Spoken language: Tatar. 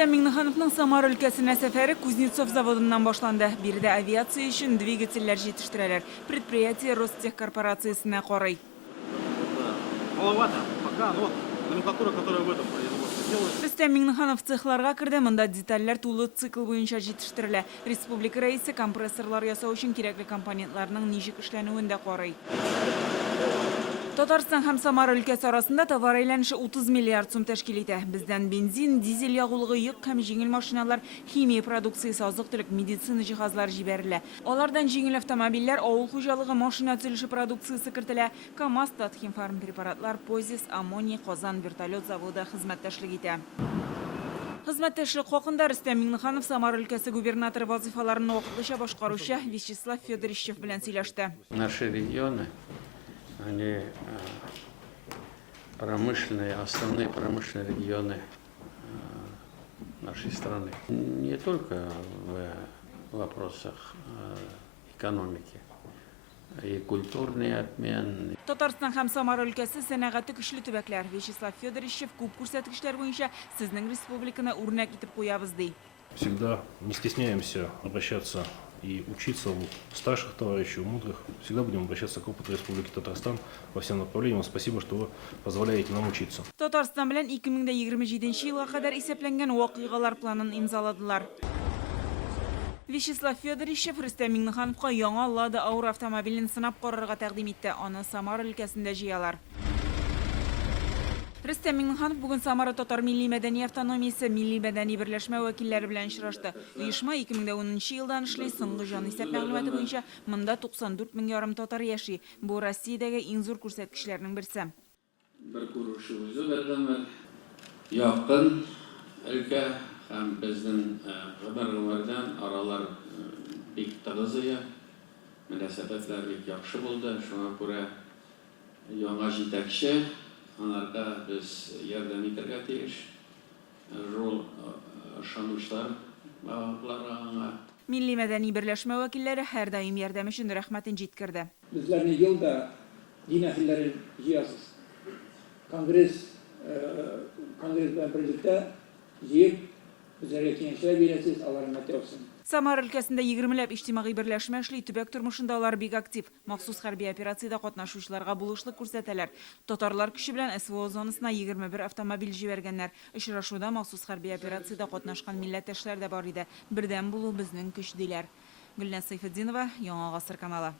Rüstem Minnihanov'ның Samara ülkesine seferi Kuznetsov zavodundan başlandı. Biri de aviasiya için dvigateller yetiştireler. Предприятие Ростех корпорациясына корый. Маловато пока, но вот номенклатура, которая в этом производстве делается. Rüstem Minnihanov цехларга кирде, мында детальлер тулы цикл буенча жетиштириле. Республика рейси компрессорлар ясау үшін керекли компонентларның ничек эшләнүен корый. Татарстан һәм Самара өлкәсе арасында товар әйләнеше 30 миллиард сум тәшкил итә. Бездән бензин, дизель ягулыгы, йөк һәм җиңел машиналар, химия продукциясе, азык-төлек, медицина җиһазлары җибәрелә. Алардан җиңел автомобильләр, авыл хуҗалыгы, машина төзелеше продукциясе кертелә. КамАЗ, Татхимфарм препаратлар, Позис, Аммоний, Казан вертолет заводы хезмәттәшлек итә. Хезмәттәшлек хакында Рөстәм Минниханов Самара өлкәсе губернаторы вазифаларын вакытлыча башкаручы Вячеслав Федорищев белән сөйләште. Наши регионы, они промышленные, основные промышленные регионы нашей страны. Не только в вопросах экономики, и культурный обмен. Татарстан һәм Самара өлкәсе сәнәгате көчле төбәкләр. Вячеслав Федорищев күп күрсәткечләр буенча сезнең республиканы үрнәк итеп куябыз ди. Всегда не стесняемся обращаться и учиться у старших товарищей, у мудрых. Всегда будем обращаться к опыту Республики Татарстан во всем направлениям. Спасибо, что вы позволяете нам учиться. Татарстан белән 2027 елга кадәр исәпләнгән вакыйгалар планын имзаладылар. Вячеслав Федорищев Рөстәм Миннихановка яңа Лада ауыр автомобилен сынап карарга тәкъдим итте. Аны Самара өлкәсендә җыялар. Рөстәм Минниханов бүген Самара татар милли мәдәни автономиясе милли мәдәни берләшмә вәкилләре белән очрашты. Оешма 2010 елдан эшли, соңгы җан исәп мәгълүматы буенча монда 94 мең ярым татар яши. Бу Россиядәге иң зур күрсәткечләрнең берсе. Бер күрешүбезне бергән якын өлкә һәм безнең гомердән аралар бик тыгыз ия. Мөнәсәбәтләр бик яхшы булды. Шуңа күрә яңа җитәкче Анарда biz ярдәм итәргә тиеш. Рол ышанычлар багларына. Милли мәдәни берләшмә вәкилләре һәр даим ярдәм өчен рәхмәтен җиткерде. Безләрне елда дин әһелләрен җыясыз. Конгресс белән birlikte җыеп, безләргә киңәшләр бирәсез, алар мәтәүсен. Самара өлкәсендә 20ләп иҗтимагый берләшмә эшли, төбәк тормышында алар бик актив. Махсус хәрби операциядә катнашучыларга булышлык күрсәтәләр. Татарлар көче белән СВО зонасына 21 автомобиль җибәргәннәр. Очрашуда махсус хәрби операциядә катнашкан милләттәшләр дә бар иде. Бердәм булу безнең көч диләр. Гөлназ Сайфетдинова, Яңа гасыр каналы.